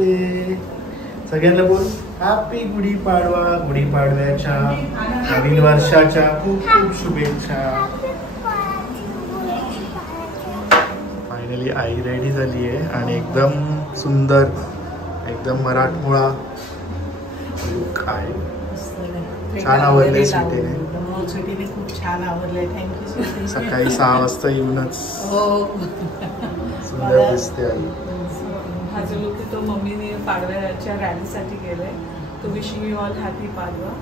नमस्ते सगळ्यांना बोल हॅपी गुढीपाडवा. गुढीपाडव्याच्या नवीन वर्षाच्या खूप खूप शुभेच्छा. फायनली आई रेडी झाली आहे आणि एकदम सुंदर एकदम मराठमोळा लुक आहे. छान आवडले स्वीटीने. खूप छान आवडले. थँक्यू. सकाळी 6 वाजता येऊनच सुंदर दिसते आई. हा जो लुक तो मम्मीने पाडव्याच्या रॅलीसाठी केलाय. तो wishing you all happy Padwa.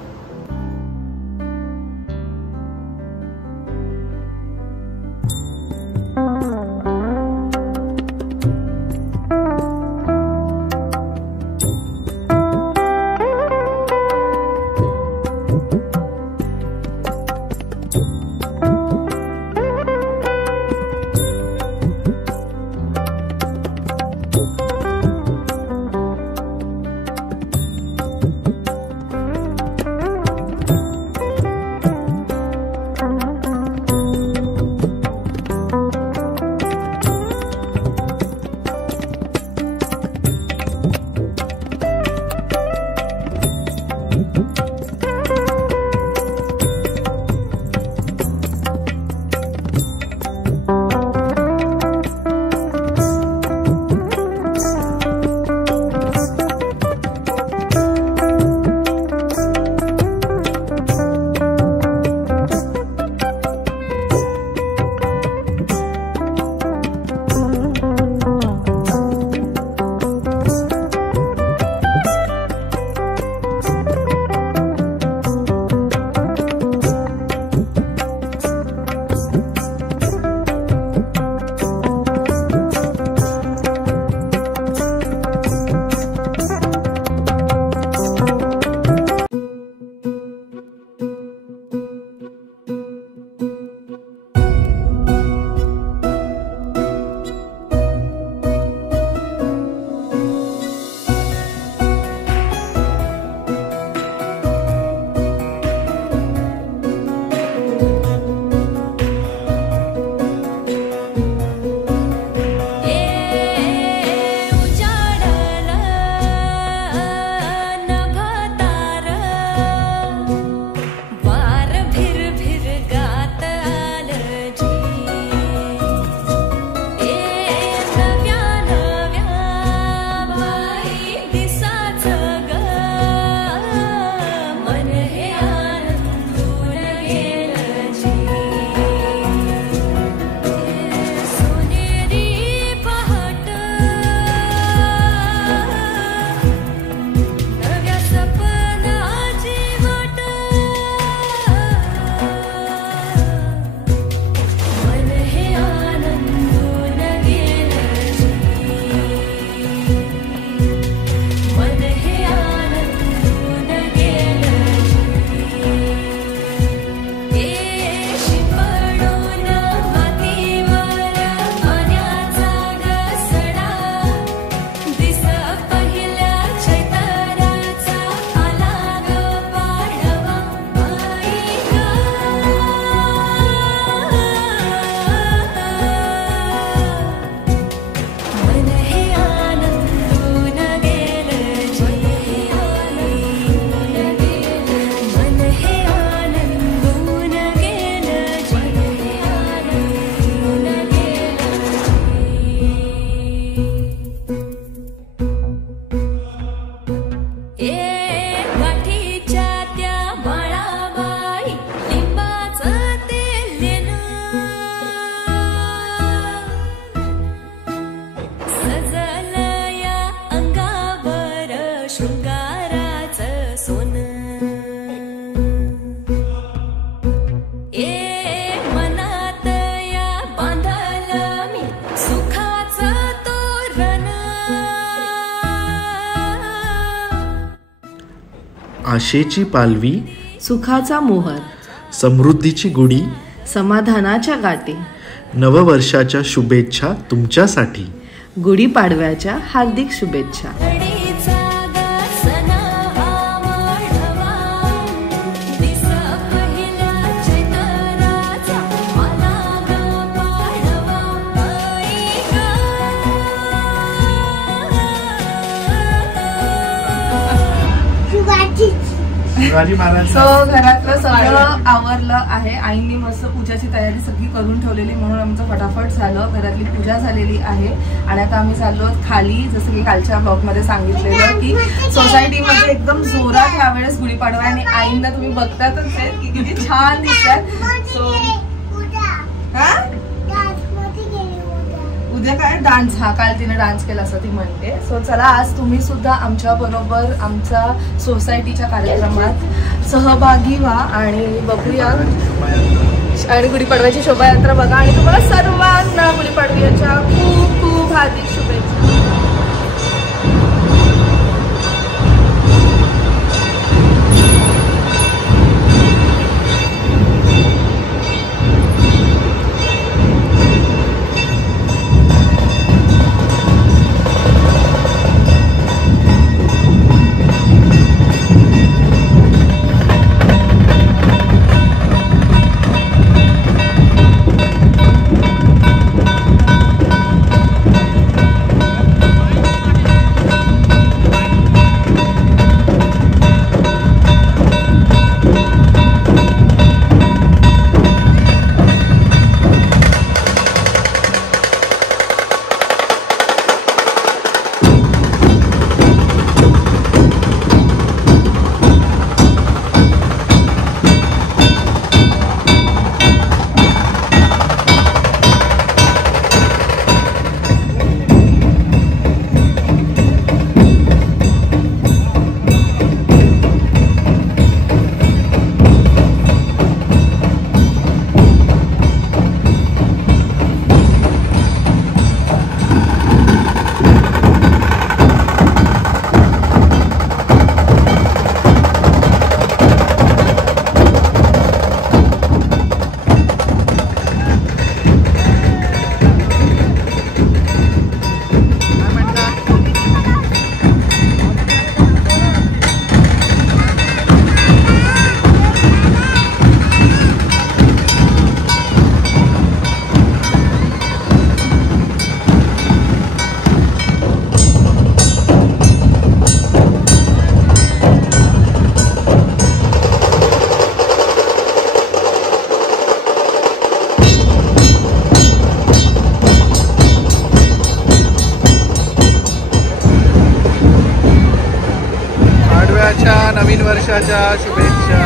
आशेची पालवी, सुखाचा मोहर, समृद्धीची गुढी, समाधानाच्या गाठी, नववर्षाच्या शुभेच्छा तुमच्यासाठी. गुढीपाडव्याच्या हार्दिक शुभेच्छा. सो घरातलं सगळं आवरलं आहे. आईंनी मस्त पूजाची तयारी सगळी करून ठेवलेली म्हणून आमचं फटाफट झालं. घरातली पूजा झालेली आहे आणि आता आम्ही चाललो खाली. जसं की कालच्या ब्लॉगमध्ये सांगितलेलं की सोसायटीमध्ये एकदम जोरात यावेळेस गुढीपाडवा आणि आईंना तुम्ही बघतातच आहेत की किती छान दिसतात. सो उद्या काय डान्स, हा काल तिने डान्स केला असं ती म्हणते. सो चला आज तुम्ही सुद्धा आमच्या बरोबर आमच्या सोसायटीच्या कार्यक्रमात सहभागी व्हा आणि बघूया आणि गुढीपाडव्याची शोभायात्रा बघा. आणि तुम्हाला सर्वांना गुढीपाडव्याच्या खूप खूप हार्दिक शुभेच्छा. नवीन वर्षाच्या शुभेच्छा.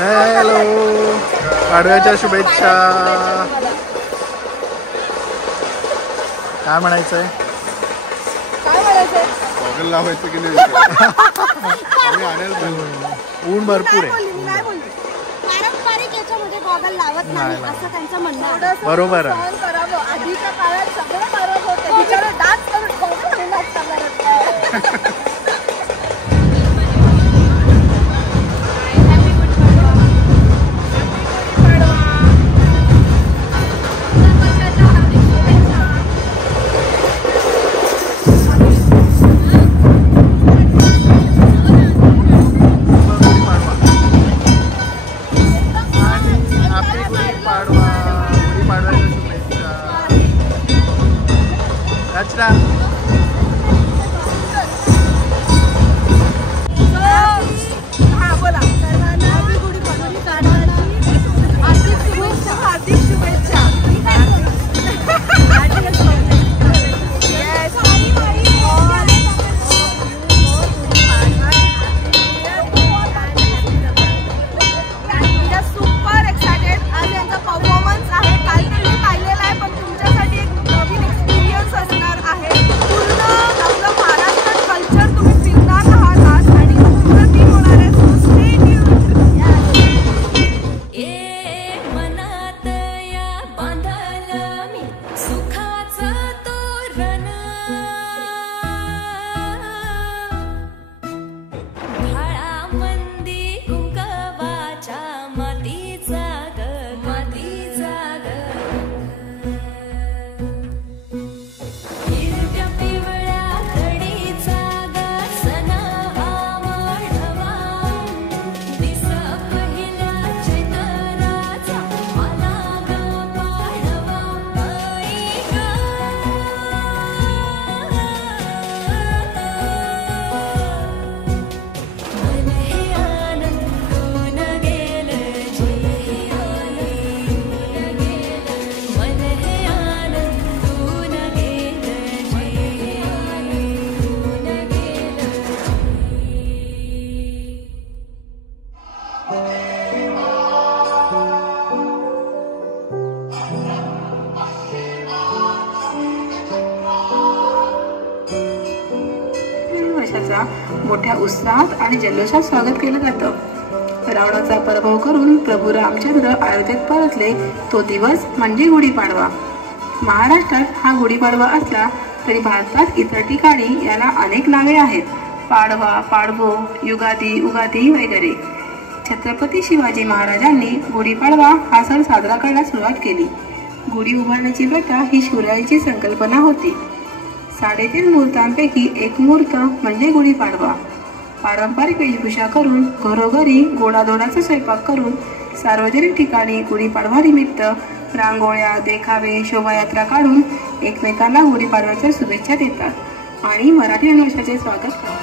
हॅलो, पाडव्याच्या शुभेच्छा. काय म्हणायचंय? गॉगल लावायचं की नाही? ऊन भरपूर आहे. पारंपरिक याच्यामध्ये गॉगल लावत नाही असं त्यांचं म्हणणं आहे. बरोबर आहे. आधीच्या काळात सगळं करत होते, बिचारे डान्स करून गॉगल डान्स करणार. परफॉर्मन्स आहे, काल ते मी पाहिलेला आहे, पण तुमच्यासाठी एक नवीन एक्सपिरियन्स असणार आहे. वर्षाचा मोठ्या उत्साहात आणि जल्लोषात स्वागत केलं जातं. रावणाचा पराभव करून प्रभू रामचंद्र अयोध्येत परतले तो दिवस म्हणजे गुढीपाडवा. महाराष्ट्रात हा गुढीपाडवा असला तरी भारतात इतर ठिकाणी याला अनेक नावे आहेत. पाडवा, पाडवो, युगादी, उगादी वगैरे. छत्रपती शिवाजी महाराजांनी गुढीपाडवा हा सण साजरा करण्यास सुरुवात केली. गुढी उभारण्याची प्रथा ही शिवरायांची संकल्पना होती. 3.5 मुहूर्तांपैकी एक मुहूर्त म्हणजे गुढीपाडवा. पारंपरिक वेशभूषा करून घरोघरी गोडाधोडाचा स्वयंपाक करून सार्वजनिक ठिकाणी गुढीपाडवा निमित्त रांगोळ्या, देखावे, शोभायात्रा काढून एकमेकांना गुढीपाडव्याच्या शुभेच्छा देतात आणि मराठी नववर्षाचे स्वागत करतात.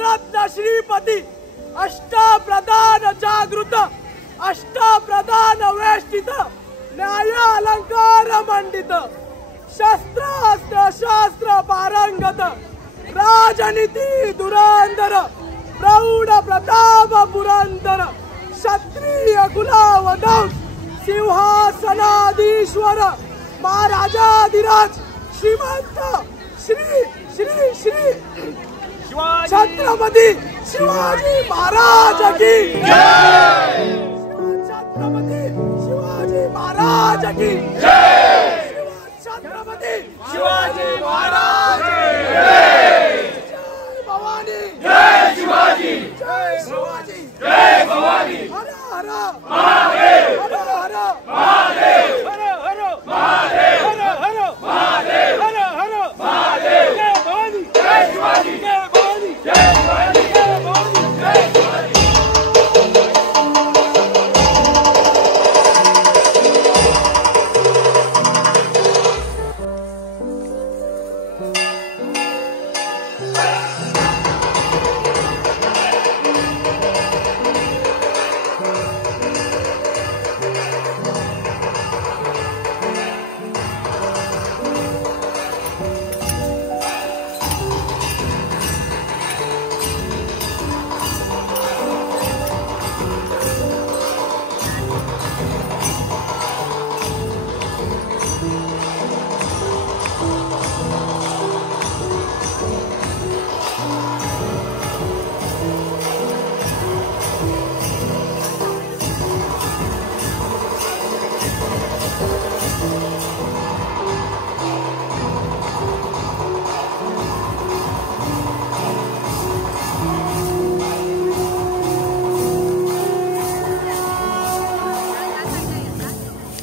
रत्न श्रीपती अष्टप्रधान जागृत अष्टप्रधान वेष्टित न्याय अलंकार मंडित शस्त्रास्त्र शास्त्र पारंगत राजनीती धुरंधर प्रौढ प्रताप पुरंदर क्षत्रिय कुलावधंस सिंहासनाधीश्वर महाराजाधिराज श्रीमंत श्री श्री श्री छत्रपती शिवाजी महाराज की जय। छत्रपती शिवाजी महाराज की जय। छत्रपती शिवाजी महाराज की जय। जय भवानी जय शिवाजी जय शिवाजी जय भवानी हर हर महादेव हर हर महादेव हर हर महादेव हर हर महादेव हर हर महादेव जय भवानी जय शिवाजी जय भवानी जय शिवाजी जय भवानी जय शिवाजी।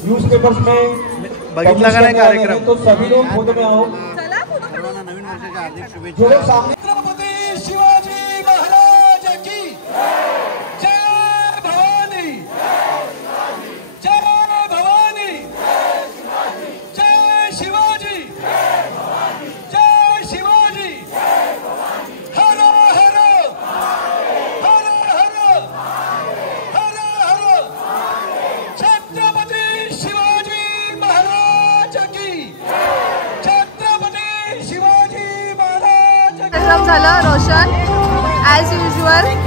न्यूज़पेपर्स में बघितला का नाही कार्यक्रम तो सभी लोग फोटो में आओ। चला फोटो नवीन वर्षाच्या हार्दिक जो शुभेच्छा। लोग सामने छत्रपती शिवाजी महाराज की जय भवानी जय भवानी जय शिवाजी जय शिवाजी हर हर हर हर हर हर छत्रपती शिवाजी महाराज की छत्रपती शिवाजी महाराज कार्यक्रम झाला रोशन ॲज युजल।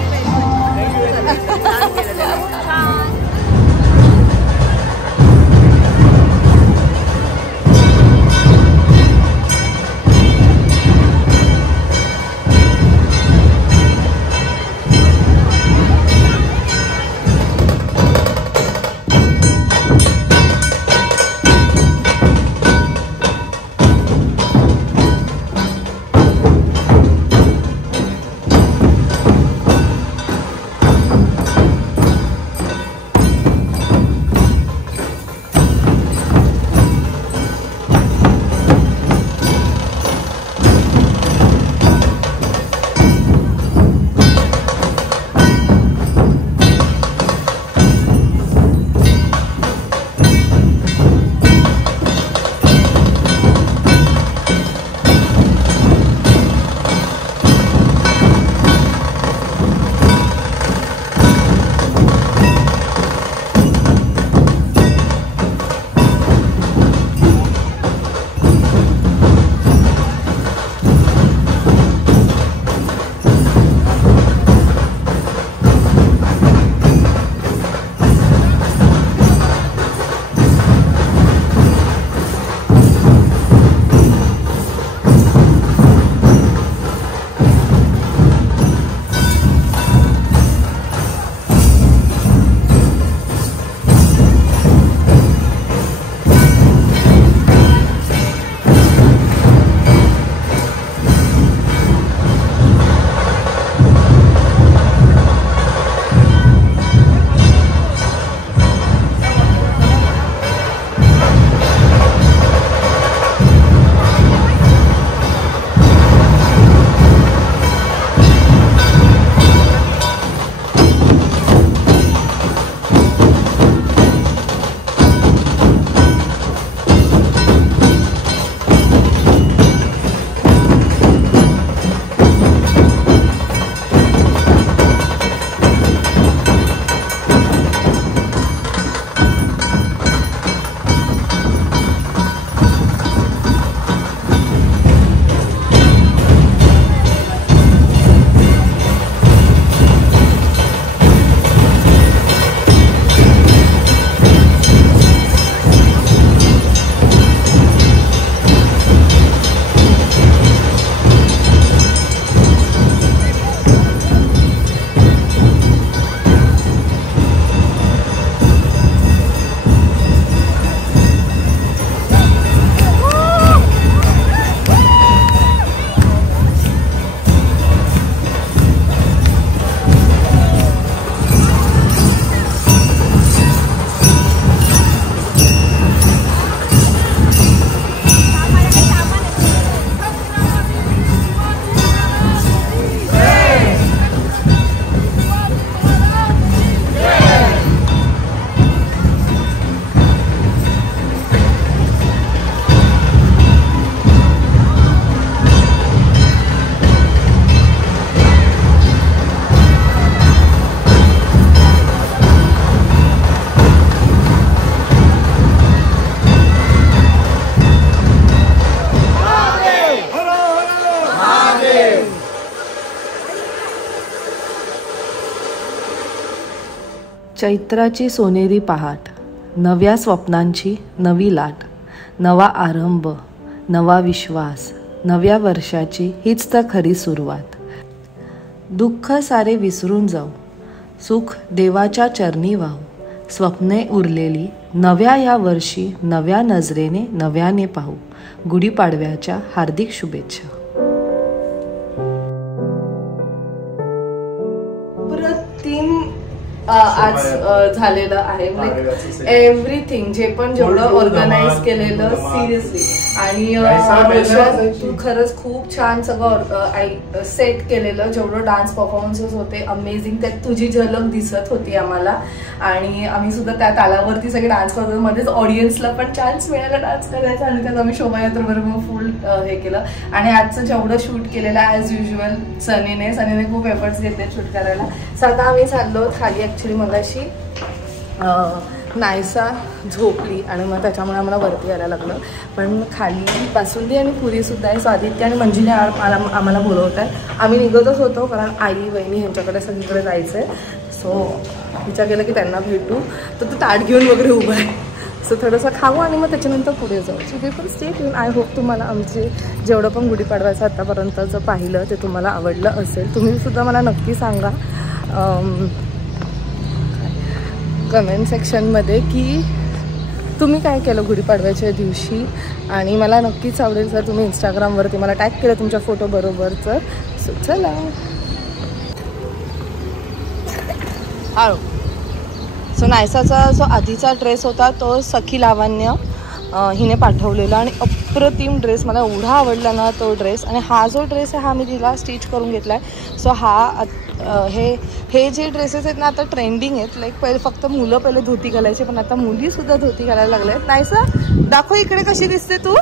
चैत्राची सोनेरी पहाट, नव्या स्वप्नांची नवी लाट, नवा आरंभ, नवा विश्वास, नव्या वर्षाची हीच तर खरी सुरुवात. दुःख सारे विसरून जाऊ, सुख देवाच्या चरणी वाहू, स्वप्ने उरलेली नव्या या वर्षी नव्या नजरेने नव्याने पाहू. गुढीपाडव्याच्या हार्दिक शुभेच्छा. आज झालेलं आहे म्हणजे एव्हरीथिंग जे पण जेवढं ऑर्गनाइज केलेलं सिरियसली. आणि तू खरंच खूप छान सगळं सेट केलेलं. जेवढं डान्स परफॉर्मन्सेस होते अमेझिंग, त्यात तुझी झलक दिसत होती आम्हाला. आणि आम्ही सुद्धा त्या तालावरती सगळे डान्स करतो. मध्येच ऑडियन्सला पण चान्स मिळाला डान्स करायचा आणि त्यात आम्ही शोभायात्रेबरोबर फुल हे केलं. आणि आजचं जेवढं शूट केलेलं ॲज युजल सनीने खूप एफर्ट्स घेतले शूट करायला. सो आता आम्ही चाललो खाली. ॲक्च्युली मगाशी नायसा झोपली आणि मग त्याच्यामुळे आम्हाला वरती यायला लागलं. पण खाली बासुंदी आणि पुरीसुद्धा आहे. स्वादित्य आणि मंजिने आम्हाला बोलवत आहे. आम्ही निघतच होतो कारण आई वहिनी ह्यांच्याकडे सगळीकडे जायचं आहे. सो विचार केला की त्यांना भेटू. तर तो ताट घेऊन वगैरे उभं आहे. सो थोडंसं खाऊ आणि मग त्याच्यानंतर पुढे जाऊ. सो ते पण स्टे ट्यून. आय होप तुम्हाला आमचे जेवढं पण गुढीपाडवायचं आत्तापर्यंतचं पाहिलं ते तुम्हाला आवडलं असेल. तुम्हीसुद्धा मला नक्की सांगा कमेंट सेक्शनमध्ये की तुम्ही काय केलं गुढीपाडव्याच्या दिवशी. आणि मला नक्कीच आवडेल जर तुम्ही इंस्टाग्रामवरती मला टॅग केलं तुमच्या फोटो बरोबरचं. सो चला. सो नायसाचा जो आधीचा ड्रेस होता तो सखी लावण्य हिने पाठवलेला आणि अप्रतिम ड्रेस. मला एवढा आवडला ना तो ड्रेस. आणि हा जो ड्रेस आहे हा मी तिला स्टिच करून घेतला आहे. सो हा हे जे ड्रेसेस आहेत ना आता ट्रेंडिंग आहेत. लाईक पहिले फक्त मुलं पहिले धोती घालायचे पण आता मुलीसुद्धा धोती घालायला लागल्या आहेत. नायसा दाखव इकडे कशी दिसते तू.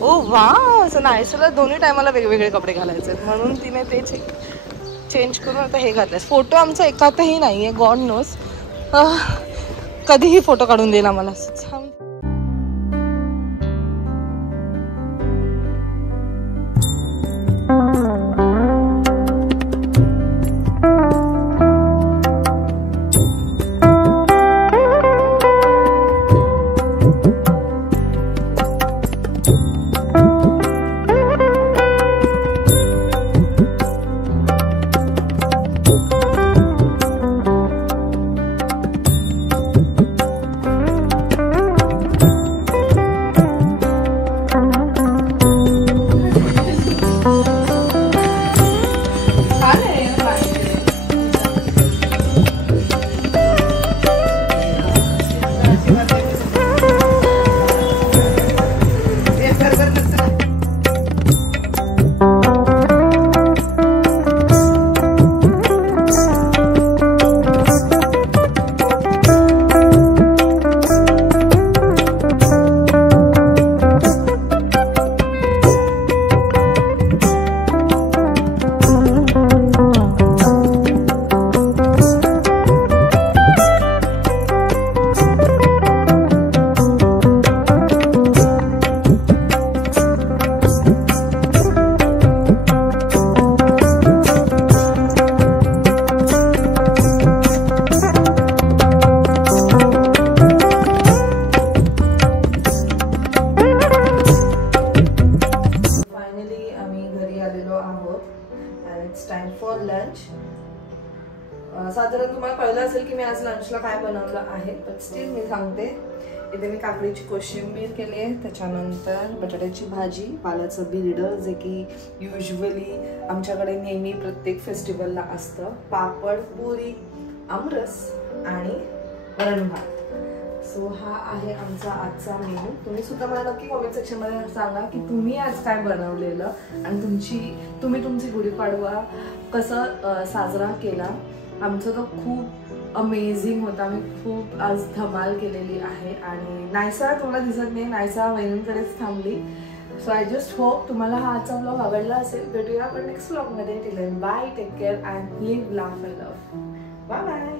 ओ वा. सो नायसाला दोन्ही टायमाला वेगवेगळे कपडे घालायचे आहेत म्हणून तिने ते चेंज करून आता हे घातलं. फोटो आमचा एकातही नाही आहे. गॉड नोस कधीही फोटो काढून देईल आम्हाला. साधारण तुम्हाला कळलं असेल की मी आज लंचला काय बनवलं आहे. पण स्टील मी सांगते. इथे मी काकडीची कोशिंबीर केली आहे. त्याच्यानंतर बटाट्याची भाजी, पालाचं बिरडं जे की युजली आमच्याकडे नेहमी प्रत्येक फेस्टिवलला असतं, पापड, पुरी, आमरस आणि वरण भात. सो हा आहे आमचा आजचा मेनू. तुम्ही सुद्धा मला नक्की कॉमेंट सेक्शनमध्ये सांगा की तुम्ही आज काय बनवलेलं आणि तुम्ही तुमची गुढीपाडवा कसं साजरा केला. आमचं तर खूप अमेझिंग होता. आम्ही खूप आज धमाल केलेली आहे. आणि नायसा तुम्हाला दिसत नाही, नायसा वहिनींकडेच थांबली. सो आय जस्ट होप तुम्हाला हा आजचा ब्लॉग आवडला असेल. भेटूया आपण नेक्स्ट ब्लॉगमध्ये. Till then bye, take care and live, laugh and love. Bye bye.